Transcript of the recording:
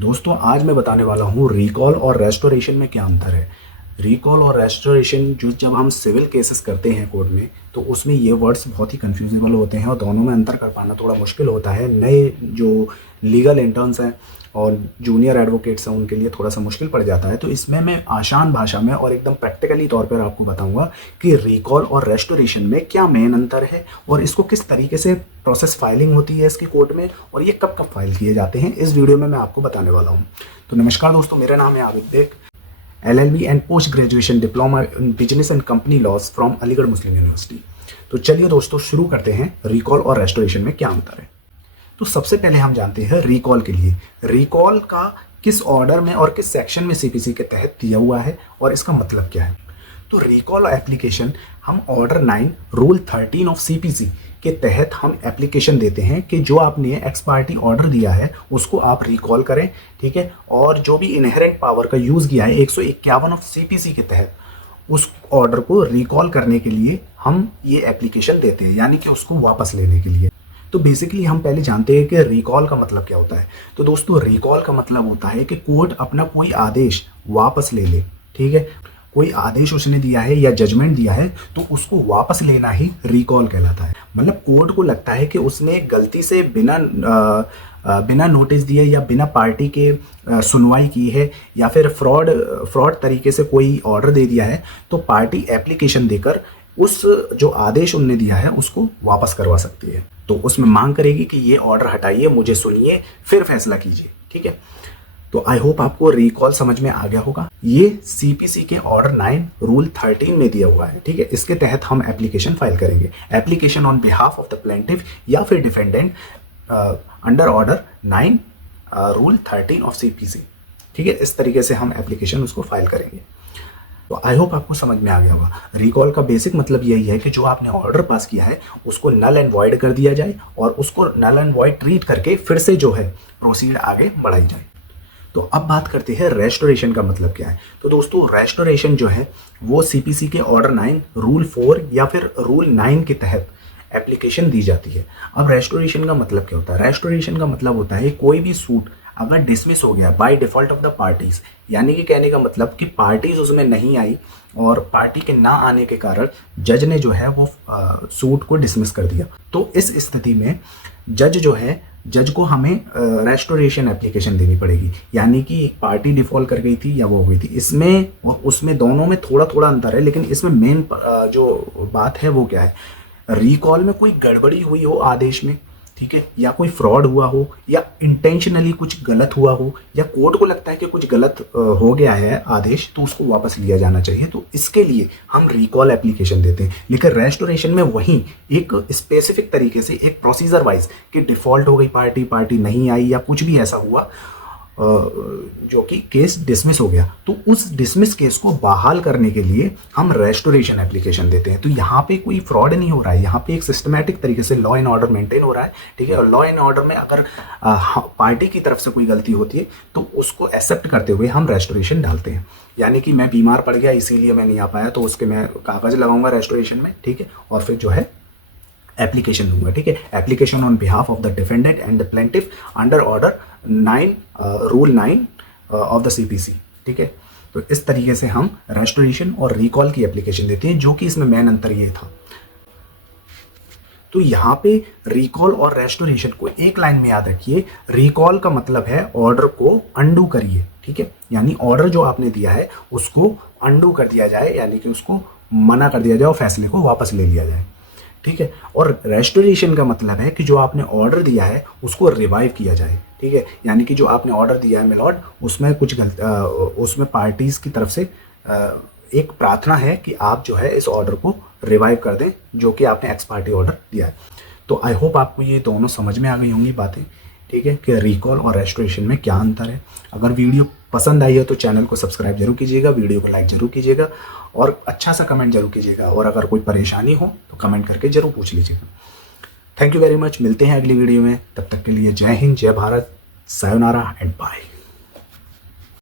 दोस्तों आज मैं बताने वाला हूँ रिकॉल और रेस्टोरेशन में क्या अंतर है। रिकॉल और रेस्टोरेशन जो जब हम सिविल केसेस करते हैं कोर्ट में तो उसमें ये वर्ड्स बहुत ही कंफ्यूजेबल होते हैं और दोनों में अंतर कर पाना थोड़ा मुश्किल होता है। नए जो लीगल इंटर्न्स हैं और जूनियर एडवोकेट्स हैं उनके लिए थोड़ा सा मुश्किल पड़ जाता है। तो इसमें मैं आसान भाषा में और एकदम प्रैक्टिकली तौर पर आपको बताऊंगा कि रिकॉल और रेस्टोरेशन में क्या मेन अंतर है और इसको किस तरीके से प्रोसेस फाइलिंग होती है इसकी कोर्ट में और ये कब कब फाइल किए जाते हैं, इस वीडियो में मैं आपको बताने वाला हूँ। तो नमस्कार दोस्तों, मेरा नाम है Abid Baig, LLB and post graduation diploma in business and company laws from Aligarh Muslim University. तो चलिए दोस्तों शुरू करते हैं, रिकॉल और रेस्टोरेशन में क्या अंतर है। तो सबसे पहले हम जानते हैं रिकॉल के लिए रिकॉल का किस ऑर्डर में और किस सेक्शन में CPC के तहत दिया हुआ है और इसका मतलब क्या है। तो रिकॉल एप्लीकेशन हम ऑर्डर 9 रूल 13 ऑफ CPC के तहत हम एप्लीकेशन देते हैं कि जो आपने एक्स पार्टी ऑर्डर दिया है उसको आप रिकॉल करें, ठीक है। और जो भी इनहेरेंट पावर का यूज़ किया है 151 ऑफ CPC के तहत उस ऑर्डर को रिकॉल करने के लिए हम ये एप्लीकेशन देते हैं, यानी कि उसको वापस लेने के लिए। तो बेसिकली हम पहले जानते हैं कि रिकॉल का मतलब क्या होता है। तो दोस्तों रिकॉल का मतलब होता है कि कोर्ट अपना कोई आदेश वापस ले ले, ठीक है। कोई आदेश उसने दिया है या जजमेंट दिया है तो उसको वापस लेना ही रिकॉल कहलाता है। मतलब कोर्ट को लगता है कि उसने गलती से बिना नोटिस दिए या बिना पार्टी के सुनवाई की है या फिर फ्रॉड तरीके से कोई ऑर्डर दे दिया है, तो पार्टी एप्लीकेशन देकर उस जो आदेश उनने दिया है उसको वापस करवा सकती है। तो उसमें मांग करेगी कि ये ऑर्डर हटाइए, मुझे सुनिए, फिर फैसला कीजिए, ठीक है। तो आई होप आपको रिकॉल समझ में आ गया होगा। ये CPC के ऑर्डर 9 रूल 13 में दिया हुआ है, ठीक है। इसके तहत हम एप्लीकेशन फाइल करेंगे, application on behalf of the plaintiff या फिर defendant under order 9 rule 13 of CPC, ठीक है। इस तरीके से हम एप्लीकेशन उसको फाइल करेंगे। तो आई होप आपको समझ में आ गया होगा। रिकॉल का बेसिक मतलब यही है कि जो आपने ऑर्डर पास किया है उसको नल एंड वॉइड कर दिया जाए और उसको नल एंड वॉइड ट्रीट करके फिर से जो है प्रोसीड आगे बढ़ाई जाए। तो अब बात करते हैं रेस्टोरेशन का मतलब क्या है। तो दोस्तों रेस्टोरेशन जो है वो CPC के ऑर्डर 9 रूल 4 या फिर रूल 9 के तहत एप्लीकेशन दी जाती है। अब रेस्टोरेशन का मतलब क्या होता है। रेस्टोरेशन का मतलब होता है कोई भी सूट अगर डिसमिस हो गया by default of the parties, यानी कि कहने का मतलब कि पार्टीज उसमें नहीं आई और पार्टी के ना आने के कारण जज ने जो है वो सूट को डिसमिस कर दिया। तो इस स्थिति में जज को हमें रेस्टोरेशन एप्लीकेशन देनी पड़ेगी, यानी कि एक पार्टी डिफॉल्ट कर गई थी या वो हो गई थी। इसमें और उसमें दोनों में थोड़ा थोड़ा अंतर है, लेकिन इसमें मेन जो बात है वो क्या है। रिकॉल में कोई गड़बड़ी हुई हो आदेश में, ठीक है, या कोई फ्रॉड हुआ हो या इंटेंशनली कुछ गलत हुआ हो या कोर्ट को लगता है कि कुछ गलत हो गया है आदेश, तो उसको वापस लिया जाना चाहिए। तो इसके लिए हम रिकॉल एप्लीकेशन देते हैं। लेकिन रेस्टोरेशन में वहीं एक स्पेसिफिक तरीके से एक प्रोसीजर वाइज कि डिफॉल्ट हो गई पार्टी नहीं आई या कुछ भी ऐसा हुआ जो कि केस डिसमिस हो गया, तो उस डिसमिस केस को बहाल करने के लिए हम रेस्टोरेशन एप्लीकेशन देते हैं। तो यहाँ पे कोई फ्रॉड नहीं हो रहा है, यहाँ पे एक सिस्टमैटिक तरीके से लॉ एंड ऑर्डर मेंटेन हो रहा है, ठीक है। और लॉ एंड ऑर्डर में अगर पार्टी की तरफ से कोई गलती होती है तो उसको एक्सेप्ट करते हुए हम रेस्टोरेशन डालते हैं। यानी कि मैं बीमार पड़ गया इसीलिए मैं नहीं आ पाया, तो उसके मैं कागज लगाऊंगा रेस्टोरेशन में, ठीक है, और फिर जो है एप्लीकेशन दूंगा, ठीक है। Application on behalf of the defendant and the plaintiff under order 9 rule 9 of the CPC, ठीक है। तो इस तरीके से हम रेस्टोरेशन और रिकॉल की एप्लीकेशन देते हैं, जो कि इसमें मेन अंतर ये था। तो यहाँ पे रिकॉल और रेस्टोरेशन को एक लाइन में याद रखिए। रिकॉल का मतलब है ऑर्डर को अंडू करिए, ठीक है, यानी ऑर्डर जो आपने दिया है उसको अंडू कर दिया जाए, यानी कि उसको मना कर दिया जाए और फैसले को वापस ले लिया जाए, ठीक है। और रेस्टोरेशन का मतलब है कि जो आपने ऑर्डर दिया है उसको रिवाइव किया जाए, ठीक है, यानी कि जो आपने ऑर्डर दिया है मिलॉर्ड उसमें उसमें पार्टीज की तरफ से एक प्रार्थना है कि आप जो है इस ऑर्डर को रिवाइव कर दें जो कि आपने एक्स पार्टी ऑर्डर दिया है। तो आई होप आपको ये दोनों समझ में आ गई होंगी बातें, ठीक है, कि रिकॉल और रेस्टोरेशन में क्या अंतर है। अगर वीडियो पसंद आई है तो चैनल को सब्सक्राइब जरूर कीजिएगा, वीडियो को लाइक जरूर कीजिएगा और अच्छा सा कमेंट जरूर कीजिएगा। और अगर कोई परेशानी हो तो कमेंट करके जरूर पूछ लीजिएगा। थैंक यू वेरी मच, मिलते हैं अगली वीडियो में। तब तक के लिए जय हिंद, जय भारत, सायोनारा एंड बाय।